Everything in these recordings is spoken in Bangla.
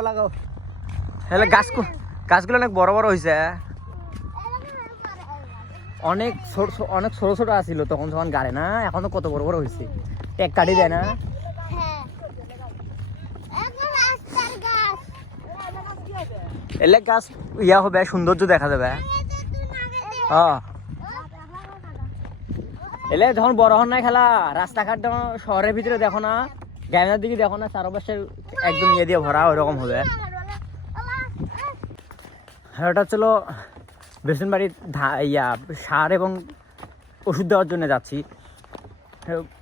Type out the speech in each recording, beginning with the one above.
লাগাও হেলে গাছগুলো অনেক বড় বড় হয়েছে অনেক ছোট ছোট আছিল তখন যখন গাড়ে না এখন তো কত বড় বড় হয়েছে টেক কাটি দেয় না এলে গাছ ইয়া হবে সৌন্দর্য দেখা যাবে এলে যখন বড় হন নাই খেলা রাস্তাঘাট যখন শহরের ভিতরে দেখো না গ্রামের দিকে দেখো না চারপাশে একদম ইয়ে দিয়ে ভরা ওইরকম হবে ওটা ছিল বেসনবাড়ির সার এবং ওষুধ দেওয়ার জন্য যাচ্ছি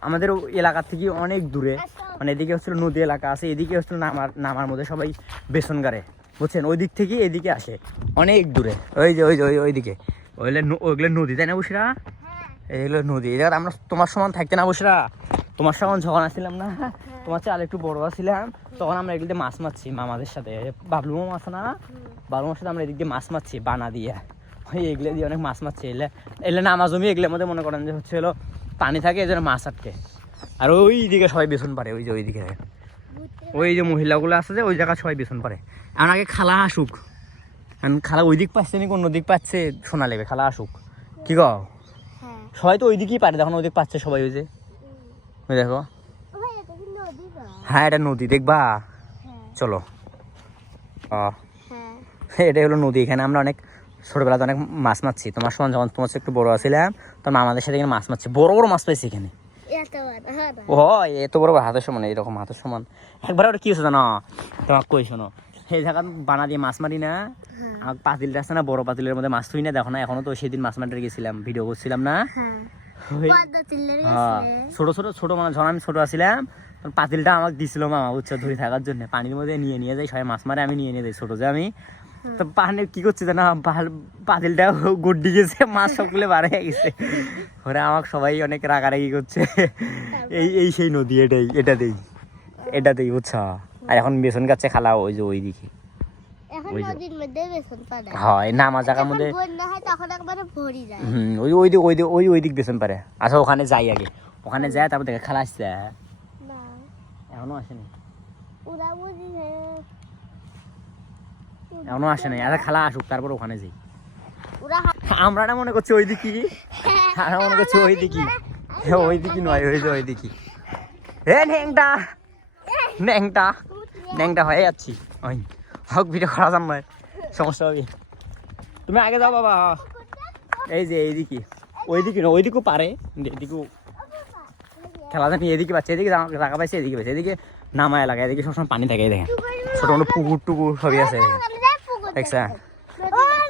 আমাদের এলাকা থেকে অনেক দূরে মানে এদিকে হচ্ছিল নদী এলাকা আছে এদিকে হচ্ছিল নামার মধ্যে সবাই বেসন গাড়ে বুঝছেন ওই দিক থেকে এদিকে আসে অনেক দূরে ওইদিকে ওইগুলো নদী তাই না বুসরা এইগুলো নদী এই আমরা তোমার সমান থাকতে না বুসরা তোমার সমান যখন আসছিলাম না তোমার চাল একটু বড় আসছিলাম তখন আমরা এগুলোতে মাছ মারছি মামাদের সাথে বাবলু মাছ আছে না বাবলু মাছের সাথে আমরা এদিক দিয়ে মাছ মারছি বানা দিয়ে এগুলো দিয়ে অনেক মাছ মারছি এলে নামা জমি এগুলোর মধ্যে মনে করেন যে হচ্ছে হলো পানি থাকে এই জন্য মাছ আটকে আর ওই দিকে সবাই বেসন পারে ওইদিকে ওই যে মহিলাগুলো আছে যে ওই জায়গায় সবাই বেসন পারে এখন আগে খালা আসুক খালা ওই দিক পাচ্ছে নাকি অন্য দিক পাচ্ছে শোনা লেবে খালা আসুক কি গো সবাই তো ওই দিকেই পারে দেখুন ওই দিক পাচ্ছে সবাই ওই যে ওই দেখো হ্যাঁ এটা নদী দেখবা চলো এটাই হলো নদী এখানে আমরা অনেক ছোটবেলাতে অনেক মাছ মারছি তোমার সমান যখন তোমার একটু বড় আছিলাম তোমার আমাদের সাথে এখানে মাছ মারছি বড় বড় মাছ পাইছি এখানে ও এত বড় হাতের সমান এইরকম হাতের সমান একবার ওটা কি হচ্ছে জানো তোমাকে কই শোনো সেই জায়গা বানা দিয়ে মাছ মারি না আমার পাতিলটা আছে না বড় পাতিলের মধ্যে মাছ তুই না দেখো না এখনো তো সেদিন মাছ মারতে গেছিলাম ভিডিও করছিলাম না ছোট ছোট ছোট মানে যখন আমি ছোট আছিলাম পাতিলটা আমাকে দিছিল মামা উচ্চ ধরে থাকার জন্য পানির মধ্যে নিয়ে যাই সবাই মাছ মারে আমি নিয়ে যাই ছোট যে আমি তো পানি কি করছে না পাতিলটা গড্ডি গেছে মাছ সবগুলো বার হয়ে গেছে ওরা আমাকে সবাই অনেক রাগারাগি করছে এই সেই নদী এটাতেই বুঝছো আর এখন বেসন গাছে খালা ওই যে ওই দিকে হয় না আমার জায়গার মধ্যে ওই দিক বেসন পারে আচ্ছা ওখানে যাই আগে ওখানে যায় তারপর দেখে খালা আসছে এখনো আসেনি এখনো আসে নাই আচ্ছা খালা আসুক তারপর ওখানে যাই আমরা না মনে করছি ওই দিকে আমরা মনে করছি ওই দিকে নয় ওই দিকে ন্যাংটা হয়ে যাচ্ছি ওই হক ভিডিও করা যান নয় সমস্যা হবে তুমি আগে যাও বাবা এই যে এইদিকে ওইদিকে না ওইদিকেও পারে এদিকেও খেলা জানি এদিকে পাচ্ছে এদিকে জায়গা পাইছে এদিকে পাইছে এদিকে নামা এলাকা এদিকে সবসময় পানি থাকে দেখেন ছোট ছোট পুকুর টুকুর সবই আছে দেখছা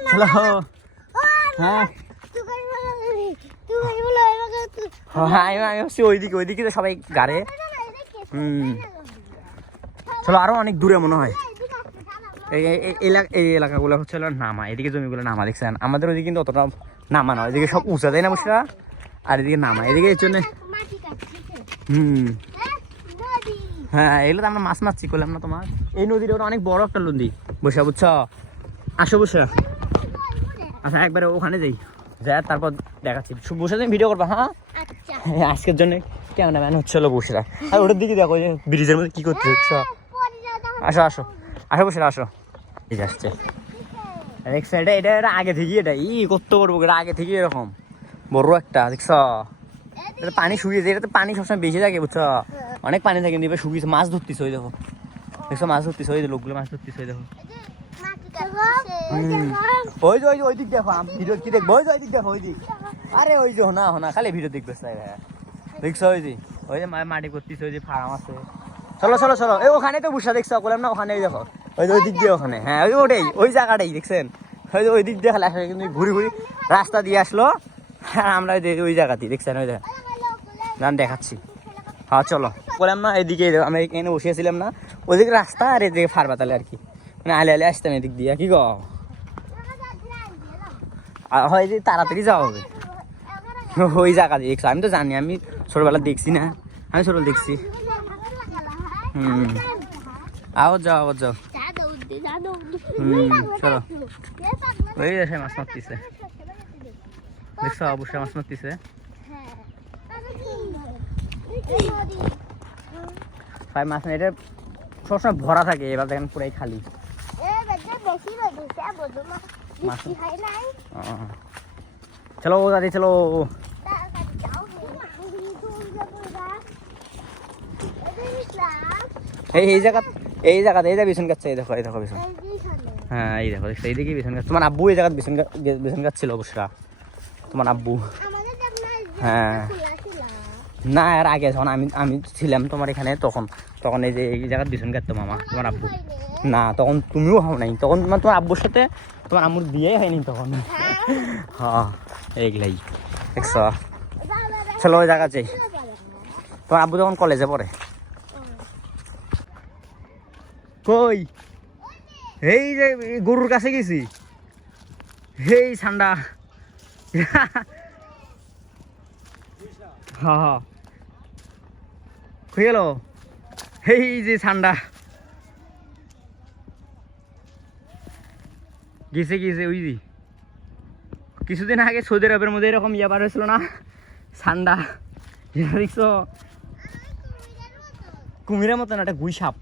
চলো হ্যাঁ আমি ভাবছি ওইদিকে তো সবাই গাড়ে চলো আরো অনেক দূরে মনে হয় এই এলাকাগুলো হচ্ছে নামা এদিকে জমিগুলো নামা দেখছেন আমাদের ওইদিকে কিন্তু অতটা নামা নয় এদিকে সব উঁচা তাই না বুঝলা আর এদিকে নামা এদিকে এর জন্য হ্যাঁ এগুলো তো আমরা মাছ মারছি করলাম না তোমার এই নদীর ওটা অনেক বড় একটা নদী বসে বুঝছো আসো বসে আচ্ছা একবারে ওখানে যাই তারপর দেখাচ্ছি বসে তুমি ভিডিও করবা হ্যাঁ আজকের জন্য ক্যামেরাম্যান হচ্ছে হলো বসেরা আর ওটার দিকে দেখো যে ব্রিজের মধ্যে কি করতে হচ্ছে আসো বসে আসো ঠিক আসছে এক সাইডে এটা আগে থেকে এটা করতে পারবো এটা আগে থেকে এরকম বড় একটা দেখছ এটা পানি শুকিয়েছে এটা তো পানি সবসময় বেশি থাকে বুঝছো অনেক পানি থাকে কিন্তু এবার শুকিয়েছে মাছ ধরতেছে ওই দেখো দেখছো মাছ ধরতেছে ওই লোকগুলো মাছ ধরতেছে ওই দেখো ওই দিক দেখো ভিডিও কি দেখবো ওই দিক দেখো ওই দিক আরে ওই যে হোনা খালি ভিডিও দেখবে দেখছো ওই যে মাটি করতেছে ওই যে ফার্ম আছে চলো এই ওখানে তো বসা দেখছো বললাম না ওখানে দেখো ওই দিক দিয়ে ওখানে হ্যাঁ ওই জায়গাটাই দেখছেন ওই দিক দিয়ে খালি কিন্তু ঘুরি রাস্তা দিয়ে আসলো হ্যাঁ আমরা ওই জায়গাতেই দেখছেন ওই জায়গা গান দেখাচ্ছি হ্যাঁ চলো বললাম না এদিকে আমরা এখানে বসেছিলাম না ওইদিকে রাস্তা আর এদিকে ফারবাতালে আর কি মানে আলে আসতাম এদিক দিয়ে কি গো হয় যে তাড়াতাড়ি যাওয়া হবে ওই জায়গা দিয়ে দেখছো আমি তো জানি আমি ছোটবেলা দেখছি না আমি ছোটবেলা দেখছি আবার যাও চলো ওই মাছ মারতেছে দেখছো অবশ্যই মাছ মারতেছে মাছ এটা সবসময় ভরা থাকে, এবার দেখেন পুরাই খালি। চলো দাদি চলো। এই জায়গাতে এই যে বিছন গাছ, এই দেখো বিছন। হ্যাঁ এই দেখো এইদিকে বিছন গাছ। তোমার আব্বু এই জায়গায় বিছন গাছ ছিল অবশ্য, তোমার আব্বু। হ্যাঁ না এর আগে যখন আমি ছিলাম তোমার এখানে, তখন এই যে এই জায়গায় বিছন কাটতো মামা তোমার আব্বু। না তখন তুমিও হও নাই, তখন তোমার আব্বুর সাথে তোমার আম্মুর বিয়ে হয়নি তখন। হ্যাঁ এইগুলাই দেখছ। চলো ওই জায়গা যাই। তোমার আব্বু তখন কলেজে পড়ে। কই এই যে গরুর কাছে গেছি, এই ঠান্ডা। হ্যাঁ গেল এই যে ঠান্ডা গেছে ওই যে কিছুদিন আগে সৌদি আরবের মধ্যে এরকম বার হয়েছিল না ঠান্ডা, দেখছো? কুমিরের মতো না, একটা গুই সাপ।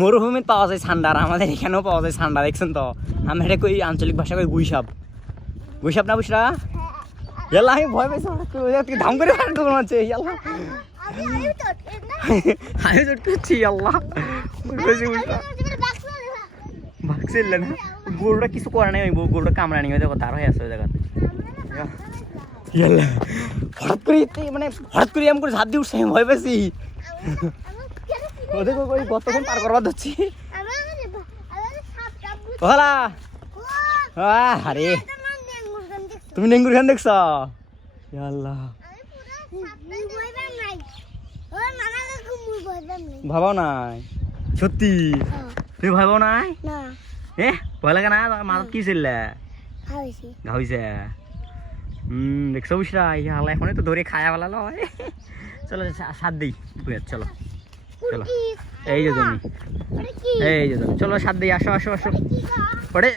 মরুভূমিতে পাওয়া যায় ঠান্ডা, আর আমাদের এখানেও পাওয়া যায় ঠান্ডা, দেখছেন তো? আমি এটা কই আঞ্চলিক ভাষা কই গুই সাপ না বুঝরা? ইয়াল্লা আমি ভয় পেয়েছি, ধাম করে মনে হচ্ছে। ইয়াল্লা আমি চটকাচ্ছি, আল্লাহ ভাগছিল না। গরুটা কিছু করে নাই, গরুটা কামড়া নিয়ে দেখো তার হয়ে আছে ওই জায়গাতে। হঠাৎ করে এমন করে ঝাঁপ দিয়ে উঠছে, আমি ভয় পেয়েছি। ওদের ওই গতক্ষণ পার করবার ধরছি। আরে তুমি ডেঙ্গুর খান দেখছ? আল্লাহ ভাবাও নাই সত্যি? তুমি ভাবাও নাই? ভয় লাগে না? মাথাত কি ছিল? ঘা হয়েছে। দেখছো বুঝরা? ইয়াল্লা এখনই তো ধরে খায়া বেলা লয়। চলো সাত দিই, চলো চলো। এই যে জমি, চলো সাত দিই। আসো ওরে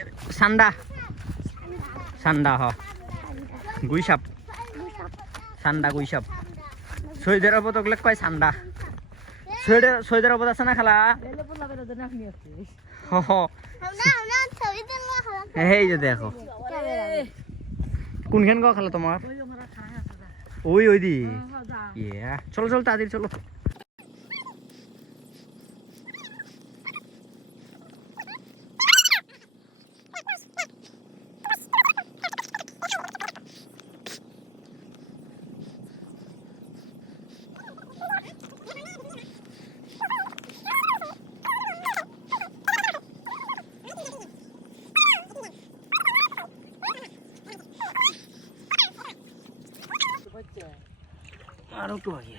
ঠান্ডা হ গুই সাপ, ঠান্ডা গুই সাপ। সৈদের ওপর ওগুলো কয় ঠান্ডা। সৈদের ওপর আছে না খেলা? এই যে দেখো কোনখান গো খেলা তোমার? ওই দি। চলো তাড়াতাড়ি চলো। আরো একটু আগে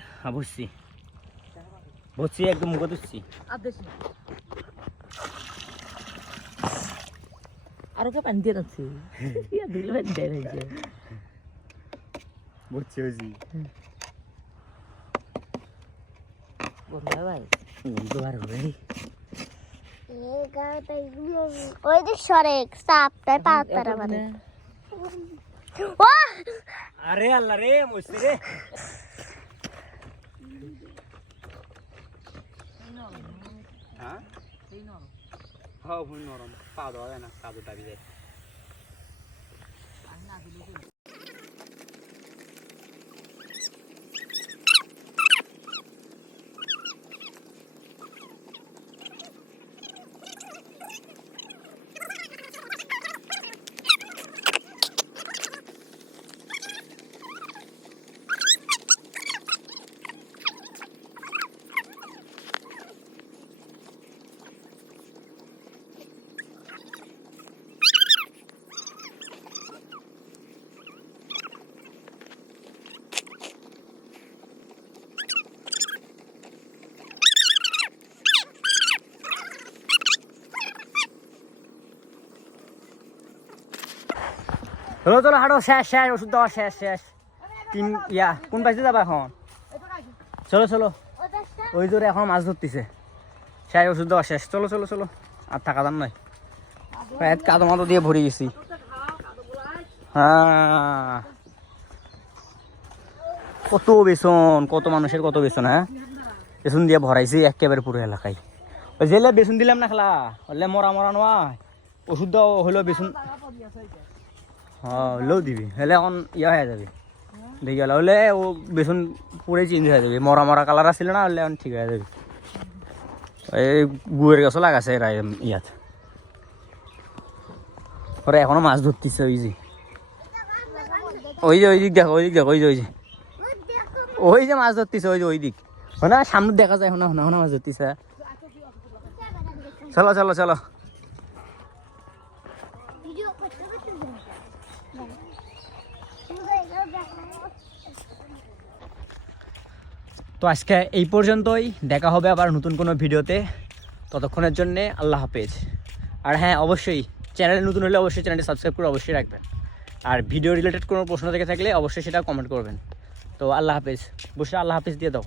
বসছি একদম মুখ ধরছি। আরো কে পানি দিয়ে রাখছি, বসছি ওই যে সরেক সাপটায় পাতার মানে। আরে আল্লাহ রে মরছি রে। হ্যাঁ ভুল নরম, পা দেওয়া যায় না, কাজু টাবি যায়। চলো হাঁটো, শেষ ওষুধ দেওয়া শেষ। কোন পাইতে যাবা এখন? চলো ওই জোরে এখন মাছ ধরতেছে। শেষ ওষুধ দেওয়া শেষ। চলো আর থাকা দাম নয়, কাদো মাদো দিয়ে ভরে গেছি। হ্যাঁ কত বেসন, কত মানুষের কত বেসন। হ্যাঁ বেসন দিয়ে ভরাইছি একেবারে পুরো এলাকায়। ওই জেলে বেসন দিলাম না খেলা হলে মরা মরা নয় ওষুধ দেওয়া হলো বেসন। হ্যাঁ হলেও দিবি হলে এখন ইয়া হয়ে যাবে দেখি গেল হলে ও বেসন পুরে চেঞ্জ হয়ে যাবে, মরা মরা কালার আসছিল না হলে এখন ঠিক হয়ে যাবে। এই গুয়ের গাছও লাগাছে এরা ইয়াত। ওরা এখনো মাছ ধরতেছে ওই যে ওই দিক দেখো, ওই দিক দেখো, ওই যে ওই যে মাছ ধরতেছে, ওই যে ওই দিক না সামনে দেখা যায়। শোনা শোনা মাছ ধরতেছে। চলো চলো চলো। তো আজকে এই পর্যন্তই, দেখা হবে আবার নতুন কোনো ভিডিওতে। ততক্ষণের জন্যে আল্লাহ হাফেজ। আর হ্যাঁ অবশ্যই চ্যানেলে নতুন হলে অবশ্যই চ্যানেলটি সাবস্ক্রাইব করে অবশ্যই রাখবেন। আর ভিডিও রিলেটেড কোনো প্রশ্ন থেকে থাকলে অবশ্যই সেটা কমেন্ট করবেন। তো আল্লাহ হাফেজ, বসে আল্লাহ হাফেজ দিয়ে দাও।